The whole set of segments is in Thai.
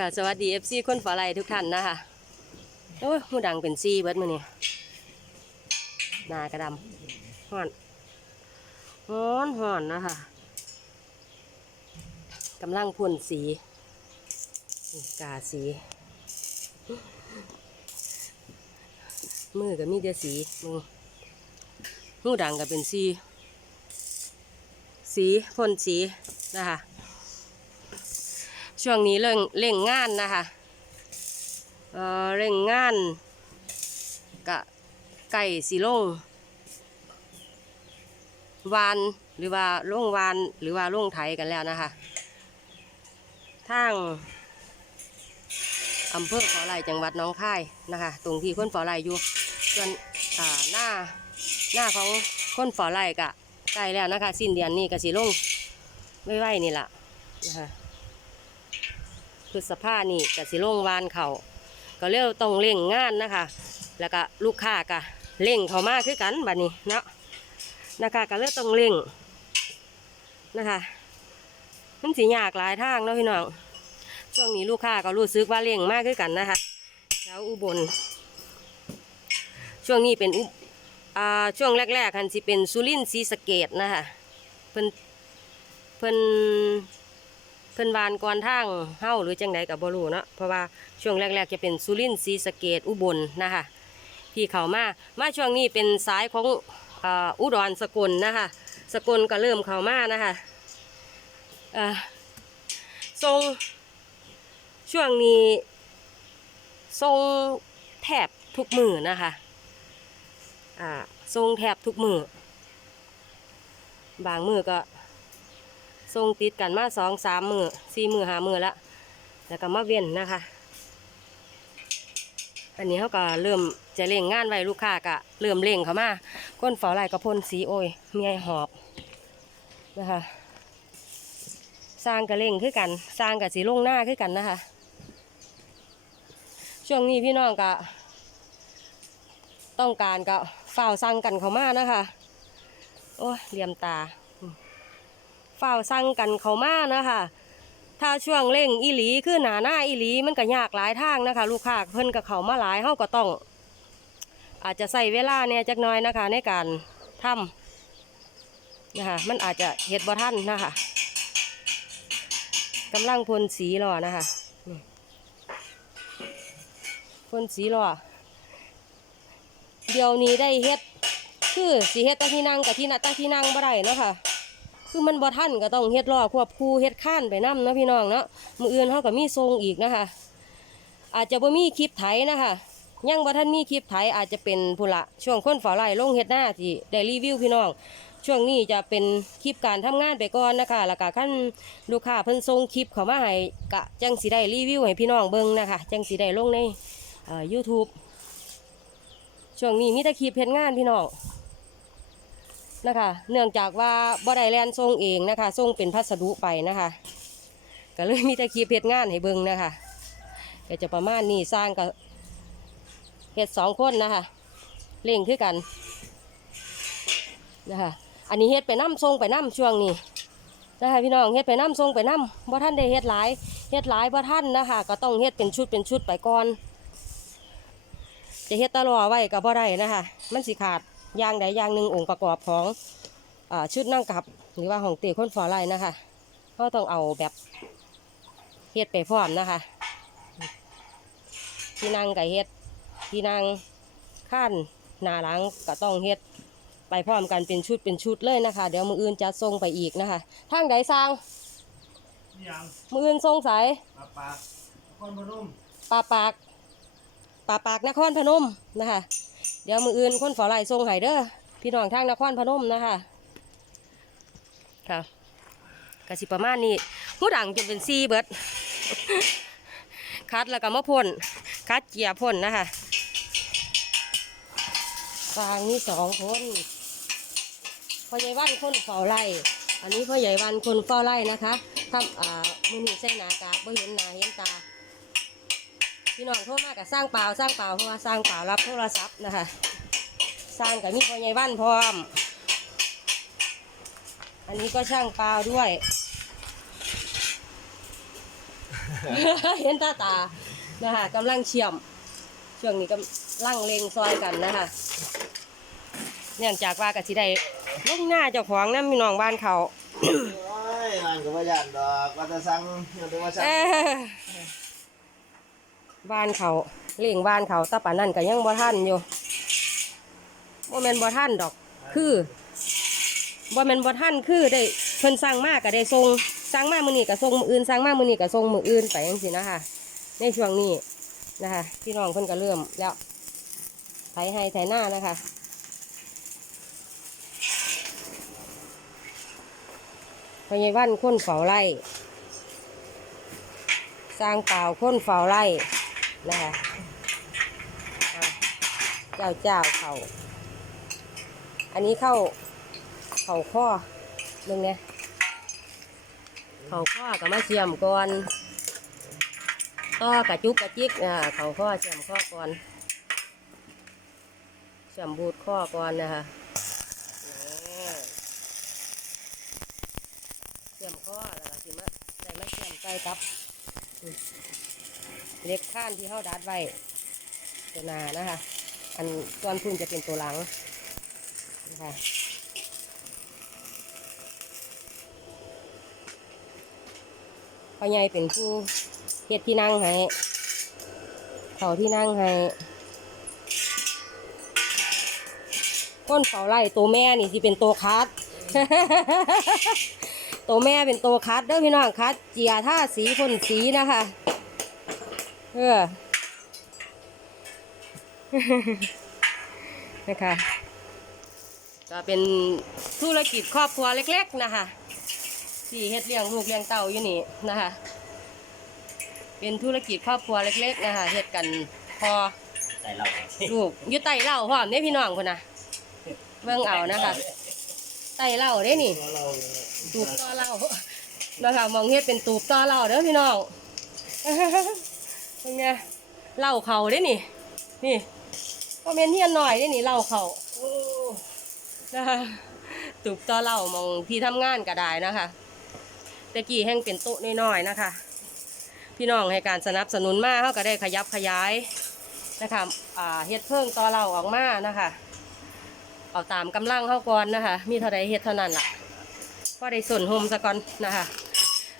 ค่ะ สวัสดีเอฟซีคนฝาไหลทุกท่านนะคะโอ้ยหูดังเป็นซีเบิดมือนี่นากระดำห่อนฮ้อนห่อนนะคะกำลังพ่นสีกาสี มือกับมีเดียสีมึงหูดังกับเป็นซีสีพ่นสีนะคะ ช่วงนี้เร่งเร่งงานนะคะเออเร่งงานกะไก่สีลงวานหรือว่าลงวานหรือว่าลงไถกันแล้วนะคะทางอำเภอขอไร่จังหวัดน้องคายนะคะ ตรงที่คนฝอไร่อยู่ส่วนหน้าหน้าของคนฝอไร่กะใกล้แล้วนะคะ สิ้นเดือนนี้ก็สีลงไม่ไหวนี่แหละนะคะ พฤษภานี่กสิลงวานเขาก็เรียกต้องเร่งงานนะคะ แล้วก็ลูกค้าก็เร่งเขามาคือกันบัดนี้เนาะนะคะก็เรียกต้องเร่งนะคะมันสิยากหลายทางเนาะพี่น้องช่วงนี้ลูกค้าก็รู้สึกว่าเร่งมากคือกันนะคะแถวอุบล ช่วงนี้เป็นอุอ่าช่วงแรกๆคันสิเป็นสุรินทร์ศรีสะเกดนะคะเพิ่นเพิ่น พิ่นวานก่อนทางเฮาหรือจังใดกับบรูเนาะเพราะว่าช่วงแรก ๆ จะเป็นสุรินทร์ศรีสะเกดอุบลนะคะที่เขามามาช่วงนี้เป็นสายของอ่าอุดรสกลนะคะสกลก็เริ่มเขามานะคะทรงช่วงนี้ทรงแทบทุกมือนะคะทรงแทบทุกมือบางมือก็ ส่งติดกันมาสองสามมือสี่มือหามือละแล้วก็มาเวียนนะคะ อันนี้เขาก็เริ่มจะเร่งงานไว้ลูกค้าก็เริ่มเร่งเขามาก้นฝอลายกระพ่นสีโอยเมียหอบนะคะสร้างกระเร่งคือกันสร้างกับสีลงหน้าคือกันนะคะ ช่วงนี้พี่น้องก็ต้องการก็เฝ้าวสั่งกันเขามานะคะ โอ้เหลี่ยมตา ฝ้าสั่งกันเขามานะคะถ้าช่วงเร่งอีหลีคือหนาหน้าอีหลีมันก็ยากหลายทางนะคะ ลูกค้าเพิ่นกับเขามาหลายเฮาก็ต้อง อาจจะใส่เวลาเนี่ยจักน้อยนะคะ ในการทำนะคะมันอาจจะเฮ็ดบ่ทันนะคะกำลังพ่นสีรอนะคะพ่นสีรอเดี๋ยวนี้ได้เฮ็ดคือสีเฮ็ดแตที่นั่งกับที่นัดตั้งที่นั่งบ่ได้เนาะค่ะ คือมันบ่ทันก็ต้องเฮ็ดรอควบคู่เฮ็ดข้านไปนํเนะพี่น้องเนาะมืออื่นเฮาก็มีทรงอีกนะคะ อาจจะบ่มีคลิปไถนะคะยังบ่ทันมีคลิปไถอาจจะเป็นพุ่นละช่วงคนฝาไล่ลงเฮ็ดหน้าที่ได้รีวิวพี่น้อง ช่วงนี้จะเป็นคลิปการทำงานไปก่อนนะคะแล้วก็คันลูกค้าเพิ่นส่งคลิปเข้ามาให้กะจังสิได้รีวิวให้พี่น้องเบิ่งนะคะจังสิได้ลงในเอ่อ YouTube ช่วงนี้มีแต่คลิปเฮ็ดงานพี่น้อง นะคะ เนื่องจากว่าบ่ได้แลนส่งเองนะคะส่งเป็นพัสดุไปนะคะ ก็เลยมีแต่คลิปเฮ็ดงานให้เบิ่งนะคะก็จะประมาณนี้สร้างกับเฮ็ดสองคนนะคะเล่งคือกันนะคะอันนี้เฮ็ดไปน้ำส่งไปน้ำช่วงนี้นะคะพี่น้องเฮ็ดไปน้ำส่งไปน้ำบ่ท่านได้เฮ็ดหลายเฮ็ดหลายบ่ท่านนะคะก็ต้องเฮ็ดเป็นชุดเป็นชุดไปก่อน จะเฮ็ดตลอดไว้ก็บ่ได้นะคะมันสิขาด อย่างใดอย่างหนึ่งองค์ประกอบของอาชุดนั่งกลับ หรือว่าของเตะคนฝอไลนะคะก็ต้องเอาแบบเฮ็ดไปพร้อมนะคะ ที่นั่งกับเฮ็ดที่นั่งข้านหนาหลังก็ต้องเฮ็ดไปพร้อมกันเป็นชุดเป็นชุดเลยนะคะ เดี๋ยวมืออื่นจะส่งไปอีกนะคะทางใดสร้างยังมืออื่นส่งสายปลาปลาคนพนมป่าปากป่าปากนครพนมนะคะ เดี๋ยวมืออื่นคนฝอไหลส่งให้เด้อพี่น้องทางนครพนมนะคะค่ะกะสิประมาณนี้หูดังจนเป็นซีเบิดคัดแล้วก็มาพ่นคัดเกียร์พ่นนะคะฟางนี่สองคนพ่อใหญ่วันคนเฝ้าไร่อันนี้พ่อใหญ่วันคนเฝ้าไร่นะคะทำอ่ามือหนี่ใส่หนากากไม่เห็นหนาเห็นตา พี่น้องโทรมากับสร้างเปล่าสร้างเปล่าเพราะว่าสร้างเปล่ารับโทรศัพท์นะคะ สร้างกับมีพ่อใหญ่วันพร้อม อันนี้ก็ช่างเปล่าด้วย เห็นตาตานะคะกำลังเชื่อมช่วงนี้กำลังเลงซอยกันนะคะเนื่องจากว่ากะสิได้ลงหน้าเจ้าของน้ำมีน้องบ้านเขาโอ้ยมันก็บ่ย่านดอกว่าจะสั่งเดี๋ยวว่าสั่ง บ้านเขาเล่งบ้านเขาตาป่านั่นก็ยังบ่ท่านอยู่บ่แมนบ่ท่านดอก คือบ่แมนบ่ท่านคือได้เพิ่นสั่งมากก็ได้ส่งสั่งมากมื้อนี้ก็ส่งมื้ออื่นสั่งมากมื้อนี้ก็ส่งมื้ออื่นไปจังซี่นะคะในช่วงนี้นะคะพี่น้องเพิ่นก็เริ่มแล้วไถให้ไถหน้านะคะพญายวันค้นเฝ้าไร่สร้างเปล่าค้นเฝ้าไร่ นะคะอะเจ้าเจ้าเขาอันนี้เข้าเข่าข้อเรื่องเนี้ยเข่าข้อกับมาเสียมก่อนต่อกระจุกกระจิกอ่าเข่าข้อเสียมข้อก่อนเสียมบูดข้อก่อนนะคะเสียมข้อแล้วก็สิมาได้มาเสียมใส่กับ เล็กข้านที่เขาดัดไว้ตัวนานะคะ อันส่วนพุ่นจะเป็นตัวหลังนะคะพ่อใหญ่เป็นผู้เฮ็ดที่นั่งให้เขาที่นั่งให้ก้นเขาไล่ตัวแม่นี่สิเป็นตัวคัดตัวแม่เป็นตัวคัดเด้อพี่น้องคัดเจียท่าสีพ่นสีนะคะ เออนะคะก็เป็นธุรกิจครอบครัวเล็ก ๆ นะคะที่เฮ็ดเลี้ยงลูกเลี้ยงเต่าอยู่นี่นะคะ เป็นธุรกิจครอบครัวเล็ก ๆ นะคะเฮ็ดกันพอแต่เราลูกอยู่ไต่เหล่าพร้อมเด้พี่น้องคนนะเบิ่งเอานะคะไต่เหล่าเด้นี่เราตูบต่อเหล่านะคะมองเฮ็ดเป็นตูบต่อเหล่าเด้อพี่น้อง เป็นไงเล่าเขาเด้นี่ นี่ก็เมนเฮียนหน่อยเด้นี่เล่าเขานะคะตูบต่อเล่ามองที่ทำงานก็ได้นะคะแต่กี้แห้งเป็นโต๊ะน้อยๆนะคะ พี่น้องให้การสนับสนุนมากเขาก็ได้ขยับขยายนะคะเฮ็ดเพิ่งต่อเล่าออกมานะคะ เอาตามกำลังเข้าก่อนนะคะ มีเท่าใดเฮ็ดเท่านั้นล่ะก็ได้ส่วนโฮมซะก่อนนะคะ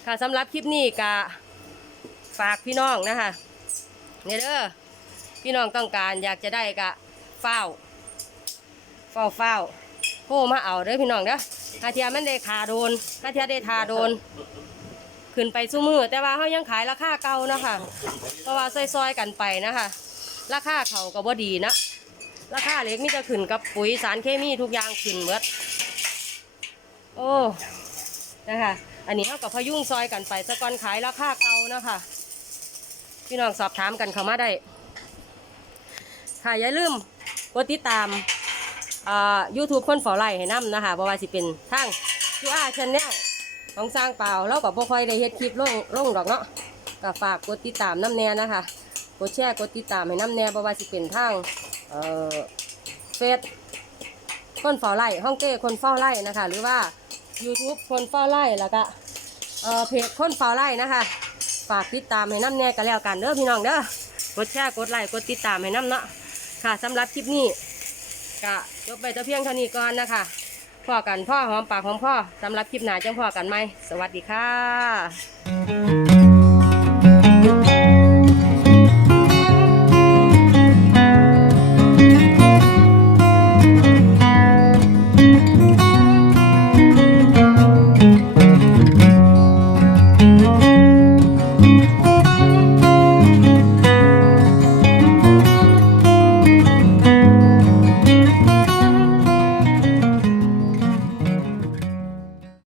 ค่ะสำหรับคลิปนี้ก็ฝากพี่น้องนะคะ เนี่ยเด้อพี่น้องต้องการอยากจะได้กะเฝ้าเฝ้าเฝ้าโทรมาเอาเด้อพี่น้องเด้อถ้าเทียมันได้ขาโดนถ้าเทียได้ทาโดน ขึ้นไปสู้มือ แต่ว่าเขายังขายราคาเก่านะคะเพราะว่าซอยๆกันไปนะคะราคาเขาก็บ่ดีนะราคาเล็กมีจะขึ้นกับปุ๋ยสารเคมีทุกอย่างขึ้นเมดโอ้นะคะอันนี้เท่ากับพยุงซอยกันไปสะกอนขายราคาเก่านะคะ พี่น้องสอบถามกันเข้ามาได้ ค่ะอย่าลืมกดติดตามอ่า YouTube คนฝ้าไร่ให้นํนะคะเพราะว่าสิเป็นทาง QR Channel ของสร้างเปล่าเราก็บ่ค่อยได้เฮ็ดคลิปลงลงดอกเนาะก็ฝากกดติดตามน้ำแน่นะคะกดแชร์กดติดตามให้น้ำแน่เพราะว่าสิเป็นทางเฟซคนเฝ้าไร่ห้องเก้คนเฝ้าไร่นะคะ หรือว่า YouTube คนเฝ้าไร่แล้วก็เอ่อเพจคนเฝ้าไร่นะคะ ฝากติดตามให้น้ำแน่กันแล้วกันเด้อพี่น้องเด้อกดแชร์กดไลค์กดติดตามให้น้ำเนาะค่ะสำหรับคลิปนี้ก็จบไปแต่เพียงเท่านี้ก่อนนะคะพ่อกันพ่อหอมปากหอมพ่อสำหรับคลิปหน้าจังพ่อกันไหมสวัสดีค่ะ